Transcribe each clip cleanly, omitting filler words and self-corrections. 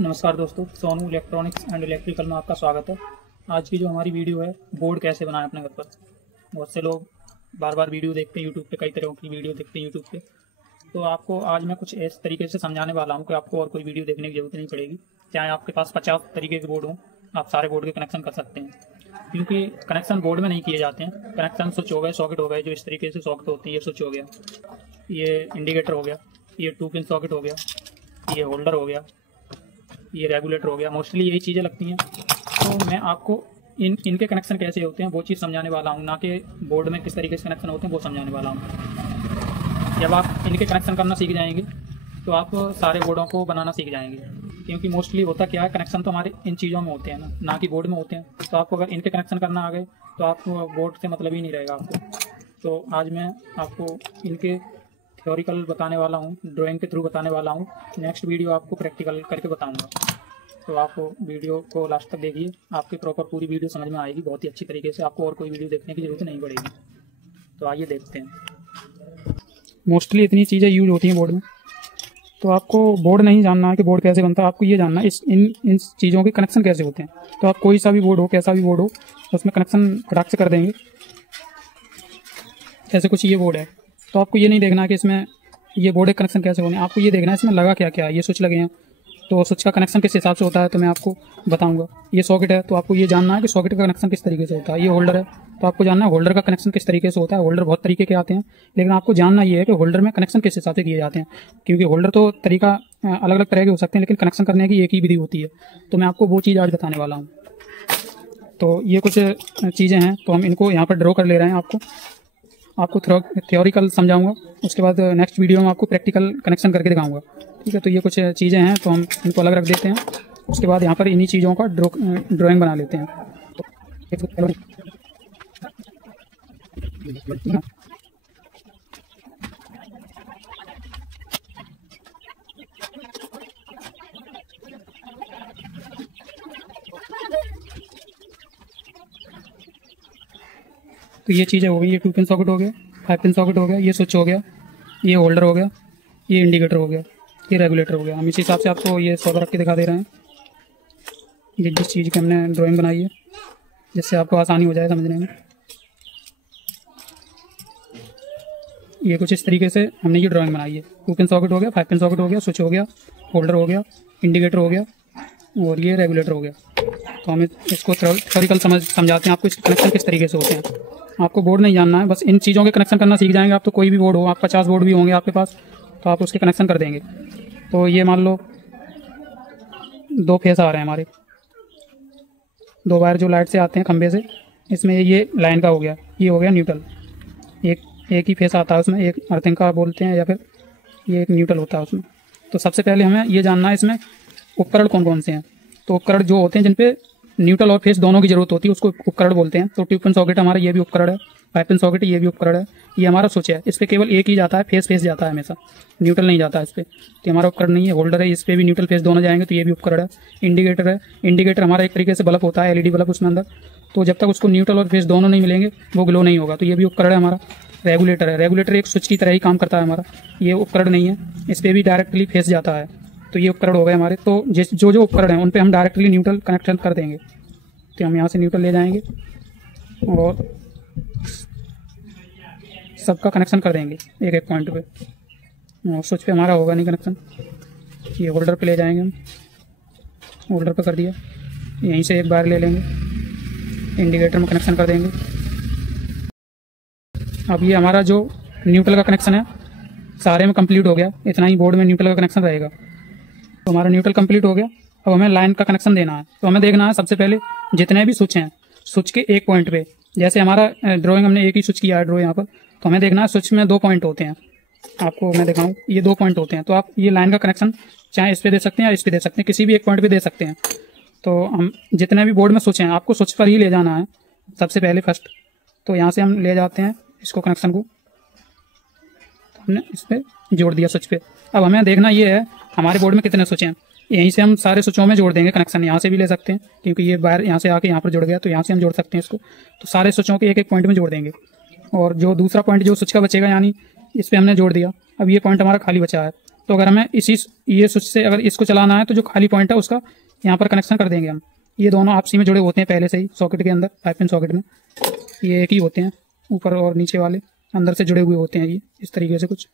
नमस्कार दोस्तों, Sonu electronics and electrical में आपका स्वागत है। आज की जो हमारी वीडियो है, बोर्ड कैसे बनाएं अपने घर पर। बहुत से लोग बार बार वीडियो देखते हैं यूट्यूब पे, कई तरह की वीडियो देखते हैं यूट्यूब पे। तो आपको आज मैं कुछ इस तरीके से समझाने वाला हूं कि आपको और कोई वीडियो देखने की जरूरत नहीं पड़ेगी। चाहे आपके पास 50 तरीके के बोर्ड हों, आप सारे बोर्ड के कनेक्शन कर सकते हैं। क्योंकि कनेक्शन बोर्ड में नहीं किए जाते हैं। कनेक्शन स्विच हो गए, सॉकेट हो गए, जो इस तरीके से सॉकेट होती है। ये स्विच हो गया, ये इंडिकेटर हो गया, ये 2 पिन सॉकेट हो गया, ये होल्डर हो गया, ये रेगुलेटर हो गया। मोस्टली यही चीज़ें लगती हैं। तो मैं आपको इनके कनेक्शन कैसे होते हैं वो चीज़ समझाने वाला हूँ, ना कि बोर्ड में किस तरीके से कनेक्शन होते हैं वो समझाने वाला हूँ। जब आप इनके कनेक्शन करना सीख जाएंगे तो आप सारे बोर्डों को बनाना सीख जाएंगे। क्योंकि मोस्टली होता क्या है, कनेक्शन तो हमारे इन चीज़ों में होते हैं ना कि बोर्ड में होते हैं। तो आपको अगर इनके कनेक्शन करना आ गए तो आपको बोर्ड से मतलब ही नहीं रहेगा आपको। तो आज मैं आपको इनके थ्योरिकल बताने वाला हूँ, ड्राइंग के थ्रू बताने वाला हूँ। नेक्स्ट वीडियो आपको प्रैक्टिकल करके बताऊँगा। तो आप वीडियो को लास्ट तक देखिए, आपकी प्रॉपर पूरी वीडियो समझ में आएगी बहुत ही अच्छी तरीके से। आपको और कोई वीडियो देखने की जरूरत नहीं पड़ेगी। तो आइए देखते हैं। मोस्टली इतनी चीज़ें यूज होती हैं बोर्ड में। तो आपको बोर्ड नहीं जानना है कि बोर्ड कैसे बनता है, आपको ये जानना है इन चीज़ों के कनेक्शन कैसे होते हैं। तो आप कोई सा भी बोर्ड हो, कैसा भी बोर्ड हो, उसमें कनेक्शन फटाक से कर देंगे। जैसे कुछ ये बोर्ड है, तो आपको ये नहीं देखना है कि इसमें ये बोर्ड के कनेक्शन कैसे होने। आपको ये देखना है इसमें लगा क्या क्या है। ये स्विच लगे हैं, तो स्विच का कनेक्शन किस हिसाब से होता है तो मैं आपको बताऊंगा। ये सॉकेट है, तो आपको ये जानना है कि सॉकेट का कनेक्शन किस तरीके से होता है। ये होल्डर है, तो आपको जानना है होल्डर का कनेक्शन किस तरीके से होता है। होल्डर बहुत तरीके के आते हैं, लेकिन आपको जानना ये है कि होल्डर में कनेक्शन किस हिसाब से किए जाते हैं। क्योंकि होल्डर तो तरीका अलग अलग तरह के हो सकते हैं, लेकिन कनेक्शन करने की एक ही विधि होती है। तो मैं आपको वो चीज़ आज बताने वाला हूँ। तो ये कुछ चीज़ें हैं, तो हम इनको यहाँ पर ड्रॉ कर ले रहे हैं। आपको थ्योरिकल समझाऊंगा, उसके बाद नेक्स्ट वीडियो में आपको प्रैक्टिकल कनेक्शन करके दिखाऊंगा। ठीक है, तो ये कुछ चीज़ें हैं, तो हम इनको अलग रख देते हैं। उसके बाद यहाँ पर इन्हीं चीज़ों का ड्राइंग बना लेते हैं। तो ये चीज़ें हो गई। ये 2 पिन सॉकेट हो गया, 5 पिन सॉकेट हो गया, ये स्विच हो गया, ये होल्डर हो गया, ये इंडिकेटर हो गया, ये रेगुलेटर हो गया। हम इसी हिसाब से आपको ये सौदा रख के दिखा दे रहे हैं, जिस चीज़ की हमने ड्राइंग बनाई है, जिससे आपको आसानी हो जाए समझने में। ये कुछ इस तरीके से हमने ये ड्राइंग बनाई है। 2 पिन सॉकेट हो गया, 5 पिन सॉकेट हो गया, स्विच हो गया, होल्डर हो गया, इंडिकेटर हो गया और ये रेगुलेटर हो गया। तो हम इसको थ्योरिकल समझाते हैं आपको इसके कनेक्शन किस तरीके से होते हैं। आपको बोर्ड नहीं जानना है, बस इन चीज़ों के कनेक्शन करना सीख जाएंगे आप। तो कोई भी बोर्ड हो, आप 50 बोर्ड भी होंगे आपके पास, तो आप उसके कनेक्शन कर देंगे। तो ये मान लो 2 फेस आ रहे हैं हमारे, 2 वायर जो लाइट से आते हैं खंबे से। इसमें ये लाइन का हो गया, ये हो गया न्यूट्रल। एक ही फेस आता है उसमें, एक अर्थिंग का बोलते हैं या फिर ये एक न्यूट्रल होता है उसमें। तो सबसे पहले हमें ये जानना है इसमें उपकरण कौन कौन से हैं। तो उपकरण जो होते हैं जिन पे न्यूट्रल और फेस दोनों की जरूरत होती है, उसको उपकरण बोलते हैं। तो 2 पिन सॉकेट हमारा ये भी उपकरण है, 5 पिन सॉकेट ये भी उपकरण है। ये हमारा स्विच है, इस पर केवल एक ही जाता है, फेस जाता है हमेशा, न्यूट्रल नहीं जाता है इस पर। तो हमारा उपकरण नहीं है। होल्डर है, इस पर भी न्यूट्रल फेस दोनों जाएंगे, तो ये भी उपकरण है। इंडिकेटर है, इंडिकेटर हमारा एक तरीके से बल्ब होता है, एलईडी बल्ब उसमें अंदर। तो जब तक उसको न्यूट्रल और फेस दोनों नहीं मिलेंगे वो ग्लो नहीं होगा, तो ये भी उपकरण है हमारा। रेगुलेटर है, रेगुलेटर एक स्विच की तरह ही काम करता है हमारा। ये उपकरण नहीं है, इस पर भी डायरेक्टली फेस जाता है। तो ये उपकरण हो गए हमारे। तो जो उपकरण हैं उन पे हम डायरेक्टली न्यूट्रल कनेक्शन कर देंगे। तो हम यहाँ से न्यूट्रल ले जाएंगे और सबका कनेक्शन कर देंगे एक एक पॉइंट पे। और स्विच पे हमारा होगा नहीं कनेक्शन। ये होल्डर पे ले जाएंगे हम, होल्डर पे कर दिया। यहीं से एक बार ले लेंगे, इंडिकेटर में कनेक्शन कर देंगे। अब ये हमारा जो न्यूट्रल का कनेक्शन है सारे में कंप्लीट हो गया। इतना ही बोर्ड में न्यूट्रल का कनेक्शन रहेगा। तो हमारा न्यूट्रल कंप्लीट हो गया। अब हमें लाइन का कनेक्शन देना है। तो हमें देखना है सबसे पहले जितने भी स्विच हैं, स्विच के एक पॉइंट पे, जैसे हमारा ड्राइंग हमने एक ही स्विच किया है ड्रॉ यहाँ पर, तो हमें देखना है स्विच में 2 पॉइंट होते हैं। आपको मैं दिखाऊं, ये 2 पॉइंट होते हैं। तो आप ये लाइन का कनेक्शन चाहे इस पे दे सकते हैं या इस पे दे सकते हैं, किसी भी एक पॉइंट पे दे सकते हैं। तो हम जितने भी बोर्ड में स्विच हैं आपको स्विच पर ही ले जाना है सबसे पहले फर्स्ट। तो यहाँ से हम ले जाते हैं इसको कनेक्शन को, तो हमने इस पर जोड़ दिया स्विच पे। अब हमें देखना ये है हमारे बोर्ड में कितने स्विच हैं। यहीं से हम सारे स्विचों में जोड़ देंगे कनेक्शन। यहाँ से भी ले सकते हैं क्योंकि ये वायर यहाँ से आके यहाँ पर जुड़ गया, तो यहाँ से हम जोड़ सकते हैं इसको। तो सारे स्विचों के एक एक पॉइंट में जोड़ देंगे। और जो दूसरा पॉइंट जो स्विच का बचेगा, यानी इस पर हमने जोड़ दिया। अब ये पॉइंट हमारा खाली बचा है, तो अगर हमें ये स्विच से अगर इसको चलाना है तो जो खाली पॉइंट है उसका यहाँ पर कनेक्शन कर देंगे हम। ये दोनों आपसी में जुड़े होते हैं पहले से ही सॉकेट के अंदर, 5 पिन सॉकेट में ये एक ही होते हैं, ऊपर और नीचे वाले अंदर से जुड़े हुए होते हैं ये इस तरीके से कुछ।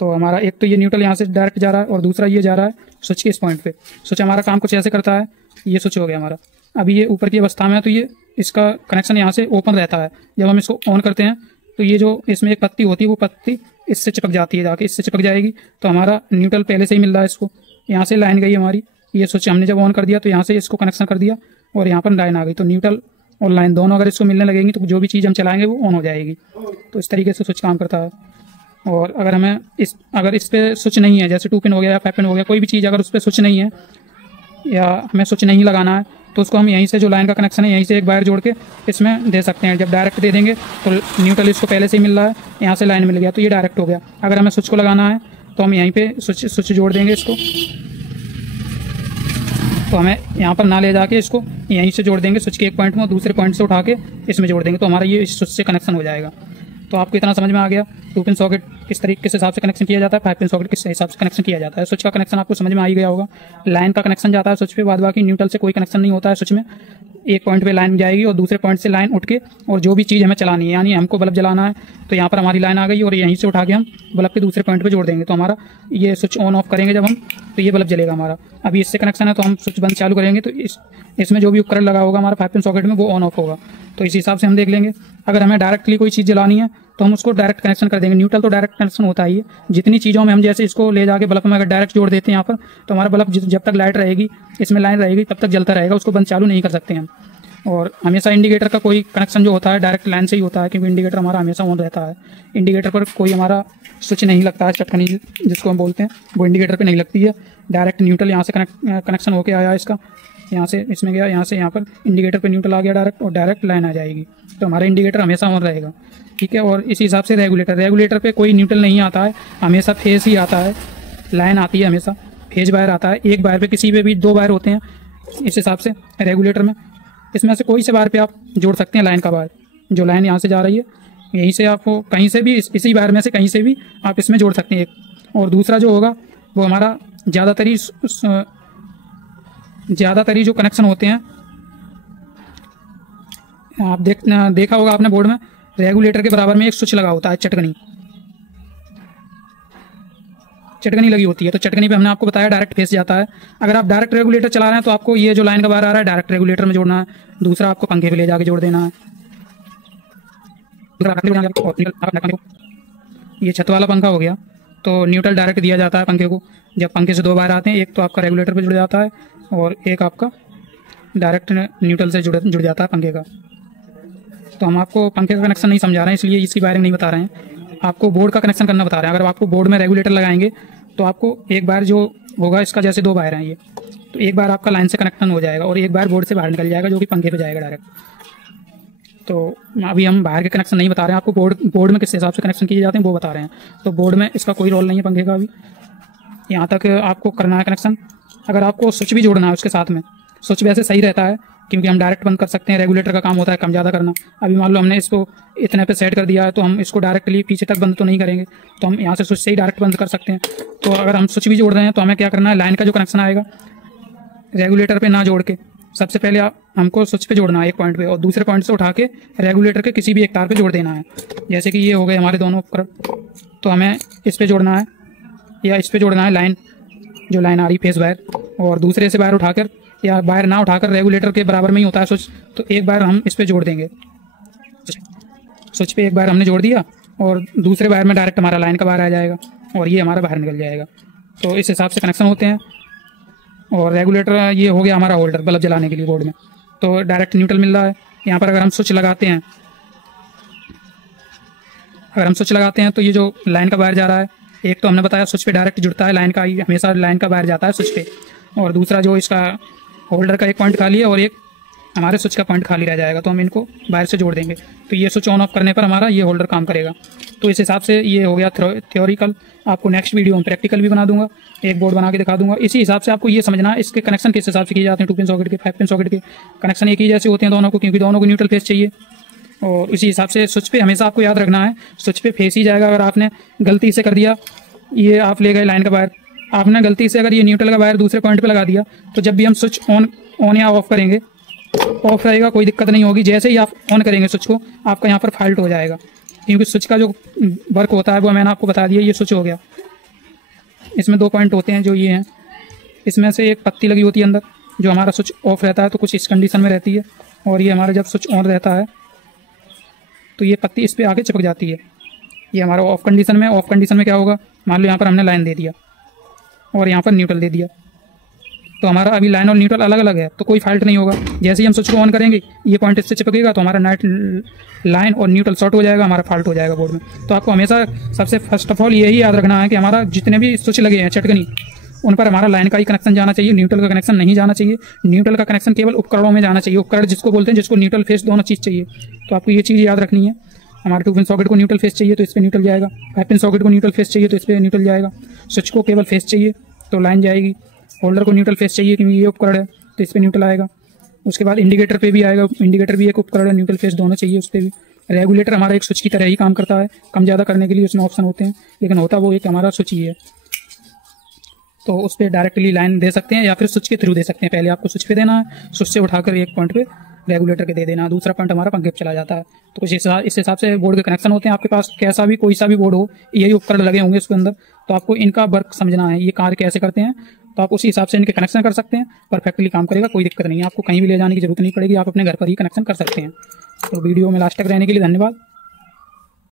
तो हमारा एक तो ये न्यूट्रल यहाँ से डायरेक्ट जा रहा है और दूसरा ये जा रहा है स्विच के इस पॉइंट पे। स्विच हमारा काम कुछ ऐसे करता है, ये स्विच हो गया हमारा। अभी ये ऊपर की अवस्था में है तो ये इसका कनेक्शन यहाँ से ओपन रहता है। जब हम इसको ऑन करते हैं तो ये जो इसमें एक पत्ती होती है वो पत्ती इससे चिपक जाती है, जाके इससे चिपक जाएगी। तो हमारा न्यूट्रल पहले से ही मिल रहा है इसको। यहाँ से लाइन गई हमारी, ये स्विच हमने जब ऑन कर दिया तो यहाँ से इसको कनेक्शन कर दिया और यहाँ पर लाइन आ गई। तो न्यूट्रल और लाइन दोनों अगर इसको मिलने लगेंगी तो जो भी चीज़ हम चलाएंगे वो ऑन हो जाएगी। तो इस तरीके से स्विच काम करता है। और अगर हमें अगर इस पर स्विच नहीं है, जैसे 2 पिन हो गया या 5 पिन हो गया, कोई भी चीज़ अगर उस पर स्विच नहीं है या हमें स्विच नहीं लगाना है तो उसको हम यहीं से जो लाइन का कनेक्शन है यहीं से एक वायर जोड़ के इसमें दे सकते हैं। जब डायरेक्ट दे देंगे तो न्यूट्रल इसको पहले से ही मिल रहा है, यहाँ से लाइन मिल गया तो ये डायरेक्ट हो गया। अगर हमें स्विच को लगाना है तो हम यहीं पे स्विच जोड़ देंगे इसको, तो हमें यहाँ पर ना ले जाके इसको यहीं से जोड़ देंगे स्विच के एक पॉइंट में और दूसरे पॉइंट से उठा के इसमें जोड़ देंगे तो हमारा ये स्विच से कनेक्शन हो जाएगा। तो आपको इतना समझ में आ गया 2 पिन सॉकेट किस तरीके के हिसाब से कनेक्शन किया जाता है, 5 पिन सॉकेट किस हिसाब से कनेक्शन किया जाता है। स्विच का कनेक्शन आपको समझ में आ ही गया होगा। लाइन का कनेक्शन जाता है स्विच पे, बाद बाकी न्यूट्रल से कोई कनेक्शन नहीं होता है स्विच में। एक पॉइंट पे लाइन जाएगी और दूसरे पॉइंट से लाइन उठ के और जो भी चीज़ हमें चलानी है, यानी हमको बल्ब जलाना है तो यहाँ पर हमारी लाइन आ गई और यहीं से उठा के हम बल्ब के दूसरे पॉइंट पे जोड़ देंगे तो हमारा ये स्विच ऑन ऑफ करेंगे जब हम तो ये बल्ब जलेगा हमारा। अभी इससे कनेक्शन है तो हम स्विच बंद चालू करेंगे तो इसमें जो भी उपकरण लगा होगा हमारा 5 पिन सॉकेट में वो ऑन ऑफ होगा। तो इस हिसाब से हम देख लेंगे। अगर हमें डायरेक्टली कोई चीज़ जलानी है तो हम उसको डायरेक्ट कनेक्शन कर देंगे। न्यूट्रल तो डायरेक्ट कनेक्शन होता ही है। जितनी चीज़ों में हम जैसे इसको ले जाके बल्ब में अगर डायरेक्ट जोड़ देते हैं यहाँ पर तो हमारा बल्ब जब तक लाइट रहेगी, इसमें लाइन रहेगी, तब तक जलता रहेगा, उसको बंद चालू नहीं कर सकते हम। और हमेशा इंडिकेटर का कोई कनेक्शन जो होता है डायरेक्ट लाइन से ही होता है, क्योंकि इंडिकेटर हमारा हमेशा ऑन रहता है। इंडिकेटर पर कोई हमारा स्विच नहीं लगता है, चटकनी जिसको हम बोलते हैं वो इंडिकेटर पे नहीं लगती है। डायरेक्ट न्यूट्रल यहाँ से कनेक्शन होके आया इसका, यहाँ से इसमें गया, यहाँ से यहाँ पर इंडिकेटर पे न्यूट्रल आ गया डायरेक्ट और डायरेक्ट लाइन आ जाएगी। तो हमारा इंडिकेटर हमेशा ऑन रहेगा, ठीक है। और इसी हिसाब से रेगुलेटर पे कोई न्यूट्रल नहीं आता है, हमेशा फेज ही आता है, लाइन आती है हमेशा, फेज वायर आता है। एक वायर पे किसी पे भी 2 वायर होते हैं इस हिसाब से रेगुलेटर में। इसमें से कोई से वायर पे आप जोड़ सकते हैं लाइन का वायर। जो लाइन यहाँ से जा रही है यहीं से आपको कहीं से भी इसी वायर में से कहीं से भी आप इसमें जोड़ सकते हैं एक। और दूसरा जो होगा वो हमारा ज़्यादातर ही जो कनेक्शन होते हैं आप देखा होगा आपने बोर्ड में, रेगुलेटर के बराबर में एक स्विच लगा होता है, चटकनी लगी होती है। तो चटकनी पे हमने आपको बताया डायरेक्ट फेस जाता है। अगर आप डायरेक्ट रेगुलेटर चला रहे हैं तो आपको ये जो लाइन का वायर आ रहा है डायरेक्ट रेगुलेटर में जोड़ना है, दूसरा आपको पंखे पे ले जाके जोड़ देना है। ये छत वाला पंखा हो गया तो न्यूट्रल डायरेक्ट दिया जाता है पंखे को। जब पंखे से 2 वायर आते हैं, एक तो आपका रेगुलेटर पे जुड़ जाता है और एक आपका डायरेक्ट न्यूट्रल से जुड़ जाता है पंखे का। तो हम आपको पंखे का कनेक्शन नहीं समझा रहे हैं, इसलिए इसकी वायरिंग नहीं बता रहे हैं, आपको बोर्ड का कनेक्शन करना बता रहे हैं। अगर आपको बोर्ड में रेगुलेटर लगाएंगे तो आपको एक बार जो होगा इसका, जैसे 2 वायर हैं ये, तो एक बार आपका लाइन से कनेक्शन हो जाएगा और एक बार बोर्ड से बाहर निकल जाएगा जो कि पंखे पे जाएगा डायरेक्ट। तो अभी हम बाहर के कनेक्शन नहीं बता रहे हैं आपको, बोर्ड में किस हिसाब से कनेक्शन किए जाते हैं वो बता रहे हैं। तो बोर्ड में इसका कोई रोल नहीं है पंखे का अभी, यहाँ तक आपको करना है कनेक्शन। अगर आपको स्विच भी जोड़ना है उसके साथ में, स्विच वैसे सही रहता है क्योंकि हम डायरेक्ट बंद कर सकते हैं, रेगुलेटर का काम होता है कम ज़्यादा करना। अभी मान लो हमने इसको इतने पे सेट कर दिया है तो हम इसको डायरेक्टली पीछे तक बंद तो नहीं करेंगे, तो हम यहाँ से स्विच से ही डायरेक्ट बंद कर सकते हैं। तो अगर हम स्विच भी जोड़ रहे हैं तो हमें क्या करना है, लाइन का जो कनेक्शन आएगा रेगुलेटर पे ना जोड़ के सबसे पहले हमको स्विच पे जोड़ना है एक पॉइंट पे और दूसरे पॉइंट से उठा के रेगुलेटर के किसी भी एक तार पे जोड़ देना है। जैसे कि ये हो गए हमारे दोनों उपकरण, तो हमें इस पे जोड़ना है या इस पे जोड़ना है लाइन, जो लाइन आ रही फेस वायर, और दूसरे से वायर उठाकर या वायर ना उठाकर रेगुलेटर के बराबर में ही होता है स्विच, तो एक बार हम इस पे जोड़ देंगे। स्विच पे एक बार हमने जोड़ दिया और दूसरे वायर में डायरेक्ट हमारा लाइन का वायर आ जाएगा और ये हमारा बाहर निकल जाएगा। तो इस हिसाब से कनेक्शन होते हैं। और रेगुलेटर ये हो गया हमारा होल्डर बल्ब जलाने के लिए बोर्ड में, तो डायरेक्ट न्यूट्रल मिल रहा है। यहाँ पर अगर हम स्विच लगाते हैं तो ये जो लाइन का वायर जा रहा है, एक तो हमने बताया स्विच पे डायरेक्ट जुड़ता है, लाइन का हमेशा लाइन का वायर जाता है स्विच पे, और दूसरा जो इसका होल्डर का एक पॉइंट खाली है और एक हमारे स्विच का पॉइंट खाली रह जाएगा, तो हम इनको वायर से जोड़ देंगे। तो ये स्विच ऑन ऑफ करने पर हमारा ये होल्डर काम करेगा। तो इस हिसाब से ये हो गया थ्योरिकल। आपको नेक्स्ट वीडियो में प्रैक्टिकल भी बना दूंगा, एक बोर्ड बना के दिखा दूंगा। इसी हिसाब से आपको ये समझना है इसके कनेक्शन किस हिसाब से किए जाते हैं। 2 पिन सॉकेट के, 5 पिन सॉकेट के कनेक्शन एक ही जैसे होते हैं दोनों को, क्योंकि दोनों को न्यूट्रल फेस चाहिए। और इसी हिसाब से स्विच पे हमेशा आपको याद रखना है, स्विच पे फेस ही जाएगा। अगर आपने गलती से कर दिया ये आप ले गए लाइन का वायर, आपने गलती से अगर ये न्यूट्रल का वायर दूसरे पॉइंट पे लगा दिया तो जब भी हम स्विच ऑन या ऑफ करेंगे, ऑफ रहेगा, कोई दिक्कत नहीं होगी। जैसे ही आप ऑन करेंगे स्विच को, आपका यहाँ पर फॉल्ट हो जाएगा, क्योंकि स्विच का जो वर्क होता है वो मैंने आपको बता दिया। ये स्विच हो गया, इसमें 2 पॉइंट होते हैं जो ये हैं, इसमें से एक पत्ती लगी होती है अंदर, जो हमारा स्विच ऑफ रहता है तो कुछ इस कंडीशन में रहती है, और ये हमारा जब स्विच ऑन रहता है तो ये पत्ती इस पर आके चिपक जाती है। ये हमारा ऑफ कंडीशन में, ऑफ कंडीशन में क्या होगा, मान लो यहाँ पर हमने लाइन दे दिया और यहाँ पर न्यूट्रल दे दिया, तो हमारा अभी लाइन और न्यूट्रल अलग अलग है, तो कोई फॉल्ट नहीं होगा। जैसे ही हम स्विच को ऑन करेंगे, ये पॉइंट इससे चिपकेगा तो हमारा लाइन और न्यूट्रल शॉर्ट हो जाएगा, हमारा फॉल्ट हो जाएगा बोर्ड में। तो आपको हमेशा सबसे फर्स्ट ऑफ ऑल यही याद रखना है कि हमारा जितने भी स्विच लगे हैं चटकनी, उन पर हमारा लाइन का ही कनेक्शन जाना चाहिए, न्यूट्रल का कनेक्शन नहीं जाना चाहिए। न्यूट्रल का कनेक्शन केवल उपकरणों में जाना चाहिए, उपकरण जिसको बोलते हैं, जिसको न्यूट्रल फेस दोनों चीज़ चाहिए। तो आपको ये चीज़ याद रखनी है। हमारे 2 पिन सॉकेट को न्यूट्रल फेस चाहिए तो इस पर न्यूट्रल जाएगा, 5 पिन सॉकेट को न्यूट्रल फेस चाहिए तो इस पर न्यूट्रल जाएगा, स्विच को केवल फेस चाहिए तो लाइन जाएगी, होल्डर को न्यूट्रल फेस चाहिए क्योंकि ये उपकरण है तो इस पर न्यूट्रल आएगा। उसके बाद इंडिकेटर पे भी आएगा, इंडिकेटर भी एक उपकरण है, न्यूट्रल फेस दोनों चाहिए उस पर भी। रेगुलेटर हमारा एक स्विच की तरह ही काम करता है, कम ज़्यादा करने के लिए उसमें ऑप्शन होते हैं, लेकिन होता वो एक हमारा स्विच ही है। तो उस पर डायरेक्टली लाइन दे सकते हैं या फिर स्विच के थ्रू दे सकते हैं। पहले आपको स्विच पे देना है, स्विच से उठाकर एक पॉइंट पे रेगुलेटर के दे देना, दूसरा पॉइंट हमारा पंखे पे चला जाता है। तो कुछ इस हिसाब से बोर्ड के कनेक्शन होते हैं। आपके पास कैसा भी कोई सा भी बोर्ड हो, यही उपकरण लगे होंगे उसके अंदर, तो आपको इनका वर्क समझना है, ये कार्य कैसे करते हैं, तो आप उसी हिसाब से इनके कनेक्शन कर सकते हैं। परफेक्टली काम करेगा, कोई दिक्कत नहीं है, आपको कहीं भी ले जाने की जरूरत नहीं पड़ेगी, आप अपने घर पर ही कनेक्शन कर सकते हैं। तो वीडियो में लास्ट तक रहने के लिए धन्यवाद।